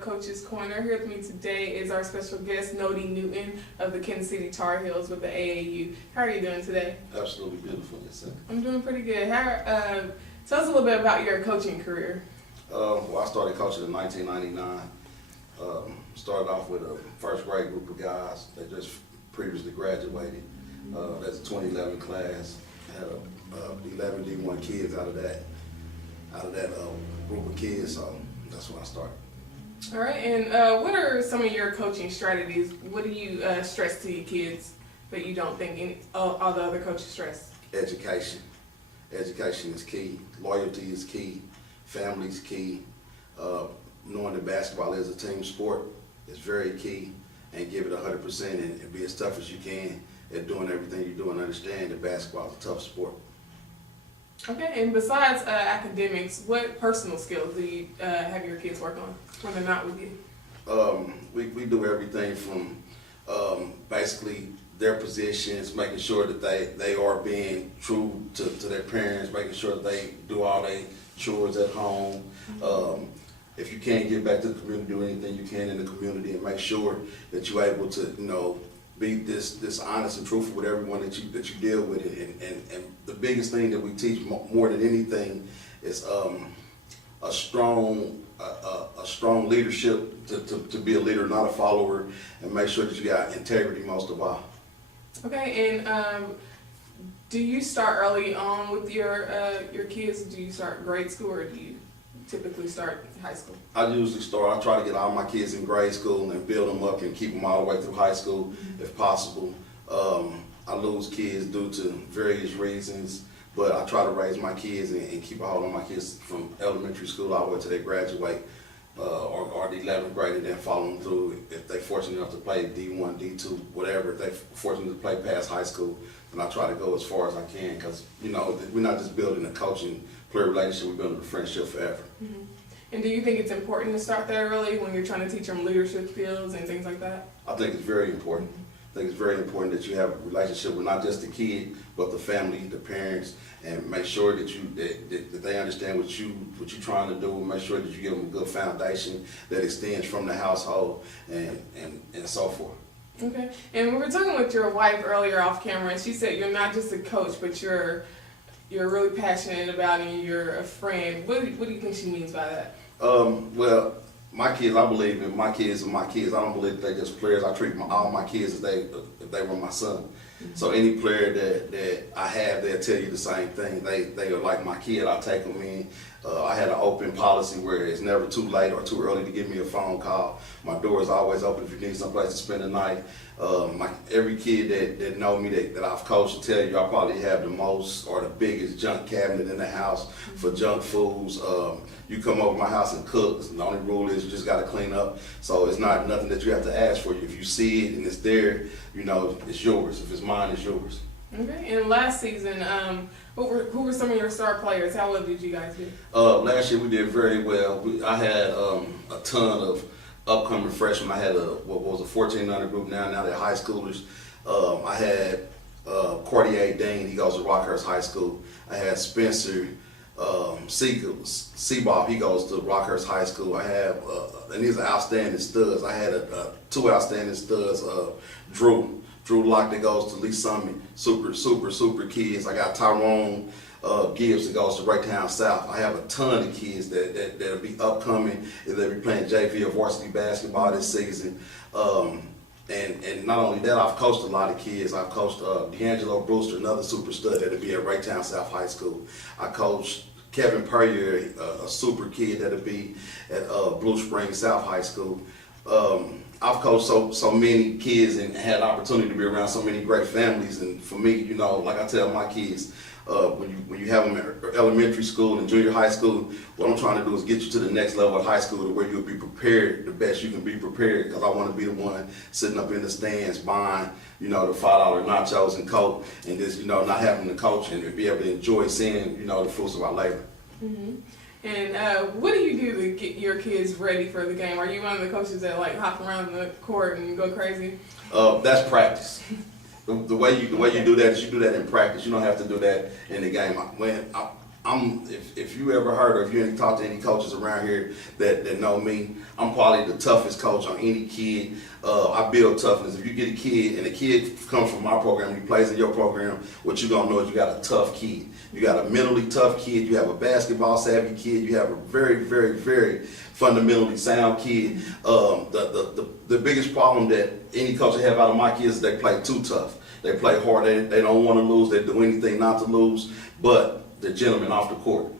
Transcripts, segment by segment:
of Coach's Corner. Here with me today is our special guest, Nodie Newton of the Kansas City Tar Heels with the AAU. How are you doing today? Absolutely beautiful, yes, sir. I'm doing pretty good. Tell us a little bit about your coaching career. Well, I started coaching in 1999. Started off with a first grade group of guys that just previously graduated. That's a 2011 class. Had 11 D1 kids out of that group of kids, so that's when I started. All right, and what are some of your coaching strategies? What do you stress to your kids that you don't think all the other coaches stress? Education. Education is key. Loyalty is key. Family is key. Knowing that basketball is a team sport is very key, and give it 100% and be as tough as you can at doing everything you do, and understand that basketball is a tough sport. Okay, and besides academics, what personal skills do you have your kids work on when they're not with you? We do everything from basically their positions, making sure that they are being true to their parents, making sure that they do all their chores at home. If you can't get back to the community, do anything you can in the community, and make sure that you're able to, be this honest and truthful with everyone that you deal with. And the biggest thing that we teach more than anything is a strong leadership to be a leader, not a follower, and make sure that you got integrity most of all. Okay, and do you start early on with your kids? Do you start grade school, or do you typically start high school? I try to get all my kids in grade school and build them up and keep them all the way through high school if possible. I lose kids due to various reasons, but I try to raise my kids and keep a hold on my kids from elementary school all the way till they graduate, or the 11th grade, and then follow them through. If they're fortunate enough to play D1, D2, whatever, if they're fortunate to play past high school, then I try to go as far as I can, because we're not just building a coaching player relationship, we're building a friendship forever. Mm-hmm. And do you think it's important to start that early when you're trying to teach them leadership skills and things like that? I think it's very important. I think it's very important that you have a relationship with not just the kid, but the family, the parents, and make sure that they understand what you're trying to do. Make sure that you give them a good foundation that extends from the household and so forth. Okay. And we were talking with your wife earlier off camera, and she said you're not just a coach, but you're really passionate about it, and you're a friend. What do you think she means by that? Well, my kids, I believe in my kids and my kids. I don't believe they're just players. I treat all my kids as if they were my son. Mm-hmm. So any player that I have, they'll tell you the same thing. They are like my kid. I take them in. I had an open policy where it's never too late or too early to give me a phone call. My door is always open if you need someplace to spend the night. Every kid that know me that I've coached will tell you I probably have the most or the biggest junk cabinet in the house for junk foods. You come over my house and cook. The only rule is you just got to clean up. So it's not nothing that you have to ask for. If you see it and it's there, it's yours. If it's mine, it's yours. Okay. And last season, who were some of your star players? How well did you guys do? Last year we did very well. I had a ton of upcoming freshmen. I had a 1400 group now they're high schoolers. I had Cordier Dean, he goes to Rockhurst High School. I had Spencer Seaboff, he goes to Rockhurst High School. I have, and these are outstanding studs. I had two outstanding studs, Drew Locke that goes to Lee Summit, super kids. I got Tyrone Gibbs that goes to Raytown South. I have a ton of kids that'll be upcoming, and they'll be playing JV or varsity basketball this season. And not only that, I've coached a lot of kids. I've coached D'Angelo Brewster, another super stud that'll be at Raytown South High School. I coached Kevin Purrier, a super kid that'll be at Blue Springs South High School. I've coached so many kids and had the opportunity to be around so many great families. And for me, like I tell my kids, when you have them at elementary school and junior high school, what I'm trying to do is get you to the next level of high school to where you'll be prepared the best you can be prepared, because I want to be the one sitting up in the stands buying, the $5 nachos and Coke, and just, not having to coach and be able to enjoy seeing, the fruits of our labor. Mm-hmm. And what do you do to get your kids ready for the game? Are you one of the coaches that hop around the court and go crazy? That's practice. The way you do that is you do that in practice. You don't have to do that in the game. I'm if you ever heard or if you talk to any coaches around here that know me, I'm probably the toughest coach on any kid. I build toughness. If you get a kid and the kid comes from my program, he plays in your program, what you're gonna know is you got a tough kid. You got a mentally tough kid. You have a basketball savvy kid. You have a very, very, very fundamentally sound kid. The biggest problem that any coach will have out of my kids is they play too tough. They play hard. They don't want to lose. They do anything not to lose. But they're gentlemen off the court.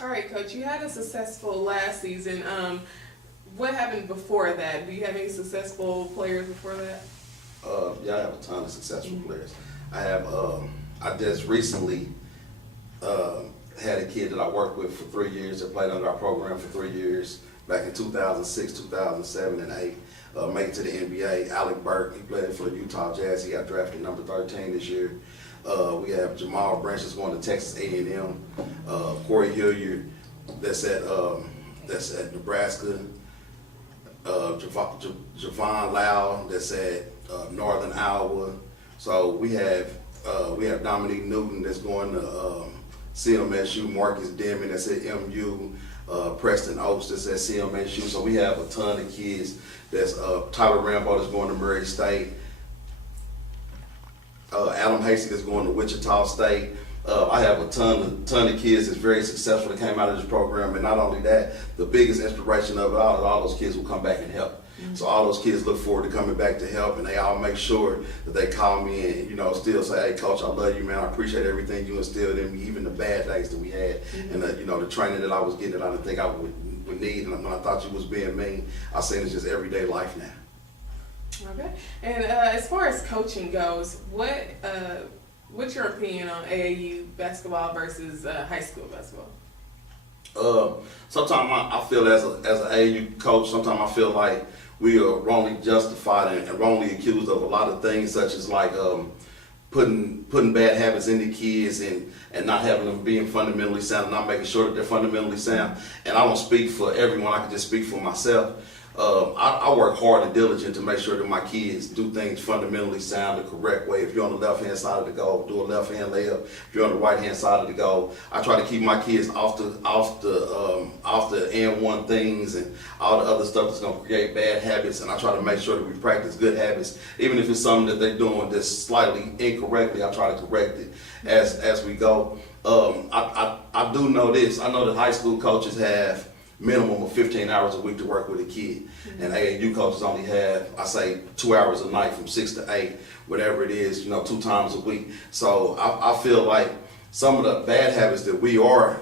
All right, Coach. You had a successful last season. What happened before that? Do you have any successful players before that? Yeah, I have a ton of successful players. I have. I just recently had a kid that I worked with for 3 years that played under our program for 3 years. Back in 2006, 2007, and 8. Made it to the NBA. Alec Burke, he played for the Utah Jazz. He got drafted number 13 this year. We have Jamal Branch that's going to Texas A&M. Corey Hilliard that's at Nebraska. Javon Lau that's at Northern Iowa. So we have Dominique Newton that's going to CMSU. Marcus Denman that's at MU. Preston Oaks that's at CMSU. So we have a ton of kids. That's Tyler Rambo that's going to Murray State. Adam Hasty that's going to Wichita State. I have a ton of kids that's very successful that came out of this program, and not only that, the biggest inspiration of it all those kids will come back and help. So all those kids look forward to coming back to help, and they all make sure that they call me and still say, "Hey, Coach, I love you, man. I appreciate everything you instilled in me, even the bad days that we had, and the training that I was getting that I didn't think I would need, and when I thought you was being mean, I seen it's just everyday life now." Okay. And as far as coaching goes, what's your opinion on AAU basketball versus high school basketball? Sometimes I feel as an AAU coach, sometimes I feel like we are wrongly justified and wrongly accused of a lot of things, such as like putting bad habits into kids and not having them being fundamentally sound and not making sure that they're fundamentally sound. And I don't speak for everyone, I can just speak for myself. I work hard and diligent to make sure that my kids do things fundamentally sound the correct way. If you're on the left-hand side of the goal, do a left-hand layup. If you're on the right-hand side of the goal, I try to keep my kids off the and one things and all the other stuff that's going to create bad habits. And I try to make sure that we practice good habits, even if it's something that they're doing that's slightly incorrectly. I try to correct it as we go. I do know this. I know that high school coaches have minimum of 15 hours a week to work with a kid. And AAU coaches only have, I say, 2 hours a night from 6 to 8, whatever it is, 2 times a week. So I feel like some of the bad habits that we are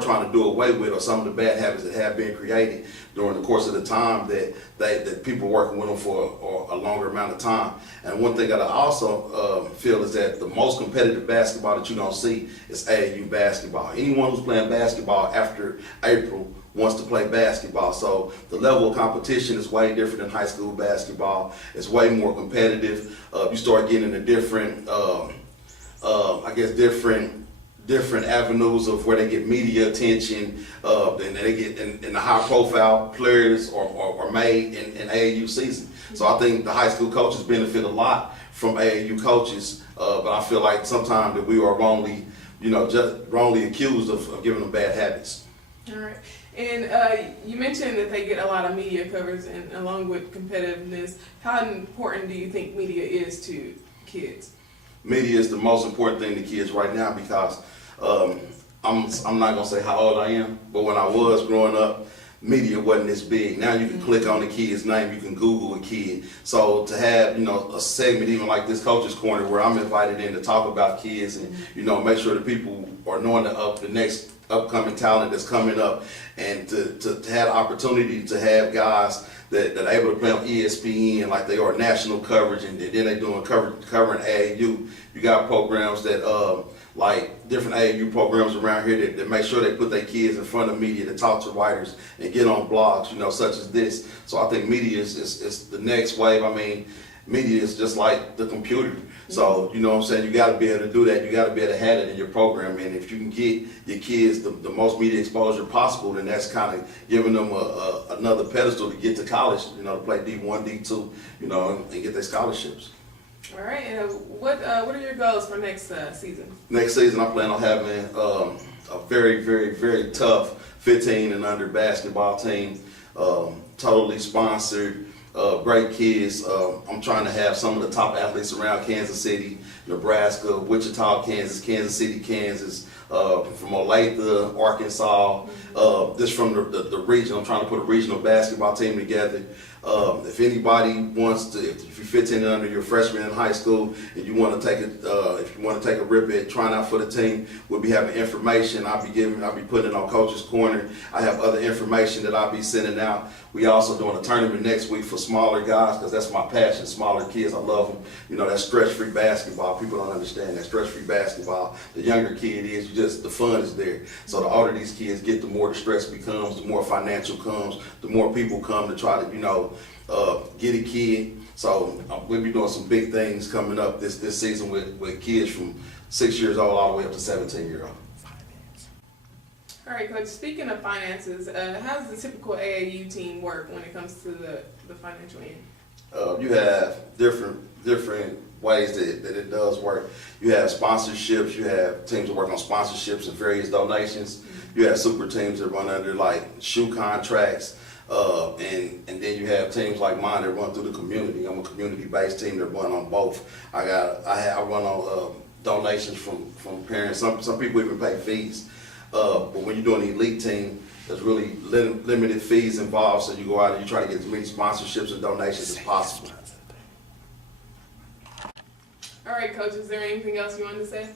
trying to do away with, or some of the bad habits that have been created during the course of the time that people working with them for a longer amount of time. And one thing that I also feel is that the most competitive basketball that you don't see is AAU basketball. Anyone who's playing basketball after April wants to play basketball. So the level of competition is way different than high school basketball. It's way more competitive. You start getting into different avenues of where they get media attention, and they get in the high profile players are made in AAU season. So I think the high school coaches benefit a lot from AAU coaches, but I feel like sometimes that we are wrongly accused of giving them bad habits. All right. And you mentioned that they get a lot of media coverage, and along with competitiveness, how important do you think media is to kids? Media is the most important thing to kids right now because I'm not gonna say how old I am, but when I was growing up, media wasn't this big. Now you can click on the kid's name, you can Google a kid. So to have a segment even like this Coach's Corner where I'm invited in to talk about kids and make sure that people are knowing the next upcoming talent that's coming up, and to have the opportunity to have guys that are able to play on ESPN like they are national coverage, and then they're doing covering AAU. You got programs that like different AAU programs around here that make sure they put their kids in front of media to talk to writers and get on blogs, such as this. So I think media is the next wave. I mean, media is just like the computer. So, you got to be able to do that. You got to be able to have it in your program. And if you can get your kids the most media exposure possible, then that's kind of giving them another pedestal to get to college, to play D1, D2, and get their scholarships. All right, and what are your goals for next season? Next season, I plan on having a very, very, very tough 15 and under basketball team, totally sponsored, great kids. I'm trying to have some of the top athletes around Kansas City, Nebraska, Wichita, Kansas, Kansas City, Kansas, from Olathe, Arkansas, just from the region. I'm trying to put a regional basketball team together. If anybody wants to, if you're 15 and under, you're a freshman in high school, and you want to take if you want to take a rip at trying out for the team, we'll be having information. I'll be putting it on Coach's Corner. I have other information that I'll be sending out. We also doing a tournament next week for smaller guys, because that's my passion. Smaller kids, I love them. You know, that's stress-free basketball. People don't understand that stress-free basketball. The younger kid is, the fun is there. So the older these kids get, the more the stress becomes, the more financial comes, the more people come to try to, get a kid. So we'll be doing some big things coming up this season with kids from 6 years old all the way up to 17-year-old. All right, Coach, speaking of finances, how does the typical AAU team work when it comes to the financial end? You have different ways that it does work. You have sponsorships. You have teams that work on sponsorships and various donations. You have super teams that run under like shoe contracts. And then you have teams like mine that run through the community. I'm a community-based team that run on both. I run on donations from parents. Some people even pay fees. But when you're doing an elite team, there's really limited fees involved. So you go out and you try to get as many sponsorships and donations as possible. All right, Coach, is there anything else you wanted to say?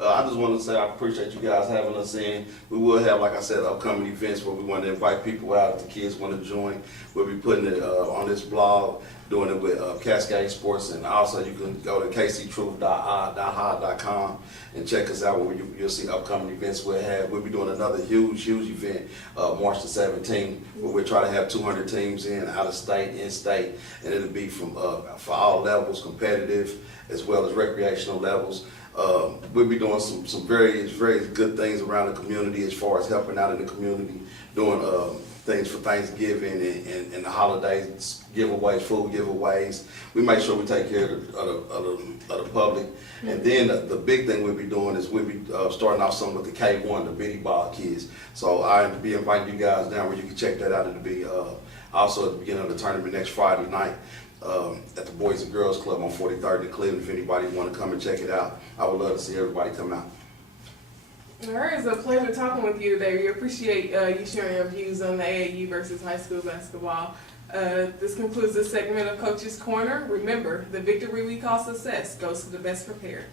I just want to say I appreciate you guys having us in. We will have, like I said, upcoming events where we want to invite people out if the kids want to join. We'll be putting it on this blog, doing it with Cascade Sports, and also you can go to kctruth.com and check us out where you'll see upcoming events we'll have. We'll be doing another huge event March the 17th, where we'll try to have 200 teams in, out of state, in state, and it'll be from for all levels, competitive as well as recreational levels. We'll be doing some very good things around the community as far as helping out in the community, doing things for Thanksgiving and the holidays, giveaways, food giveaways. We make sure we take care of the public. And then the big thing we'll be doing is we'll be starting off something with the K1, the bitty ball kids. So I'll be inviting you guys down where you can check that out. It'll be also at the beginning of the tournament next Friday night. At the Boys and Girls Club on 43rd in Cleveland. If anybody want to come and check it out, I would love to see everybody come out. All right, it's a pleasure talking with you today. We appreciate you sharing your views on the AAU versus high school basketball. This concludes this segment of Coach's Corner. Remember, the victory we call success goes to the best prepared.